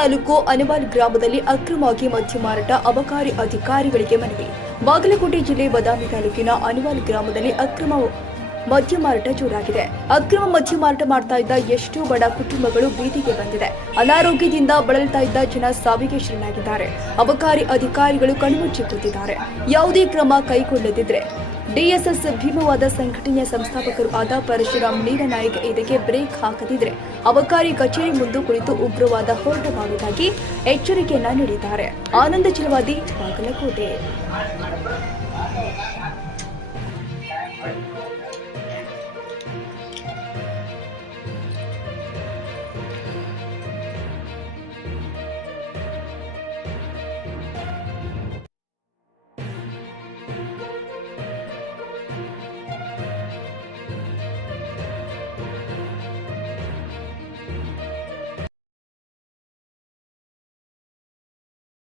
ತಾಲೂಕು ಅನವಾಲ್ ಗ್ರಾಮದಲ್ಲಿ ಅಕ್ರಮವಾಗಿ ಮದ್ಯ ಮಾರಾಟ ಅಬಕಾರಿ ಅಧಿಕಾರಿಗಳಿಗೆ ಮನವಿ. ಬಾಗಲಕೋಟೆ ಜಿಲ್ಲೆ ಬದಾಮಿ ತಾಲೂಕಿನ ಅನವಾಲ್ ಗ್ರಾಮದಲ್ಲಿ ಅಕ್ರಮ ಮದ್ಯ ಮಾರಾಟ ಜೋರಾಗಿದೆ. ಅಕ್ರಮ ಮದ್ಯ ಮಾರಾಟ ಮಾಡ್ತಾ ಇದ್ದ ಎಷ್ಟೋ ಬಡ ಕುಟುಂಬಗಳು ಬೀದಿಗೆ ಬಂದಿದೆ. ಅನಾರೋಗ್ಯದಿಂದ ಬಳಲ್ತಾ ಇದ್ದ ಜನ ಸಾವಿಗೆ ಶರಣಾಗಿದ್ದಾರೆ. ಅಬಕಾರಿ ಅಧಿಕಾರಿಗಳು ಕಣ್ಮುಚ್ಚಿ ಕೂತಿದ್ದಾರೆ. ಯಾವುದೇ ಕ್ರಮ ಕೈಗೊಳ್ಳದಿದ್ರೆ ಡಿಎಸ್ಎಸ್ ಭೀಮವಾದ ಸಂಘಟನೆಯ ಸಂಸ್ಥಾಪಕರು ಆದ ಪರಶುರಾಮ್ ನೀಲನಾಯಕ್ ಇದಕ್ಕೆ ಬ್ರೇಕ್ ಹಾಕದಿದ್ರೆ ಅಬಕಾರಿ ಕಚೇರಿ ಮುಂದೆ ಕುಳಿತು ಉಗ್ರವಾದ ಹೋರಾಟ ಮಾಡುವುದಾಗಿ ಎಚ್ಚರಿಕೆಯನ್ನ ನೀಡಿದ್ದಾರೆ. ಆನಂದ ಚಿಲವಾದಿ, ಬಾಗಲಕೋಟೆ.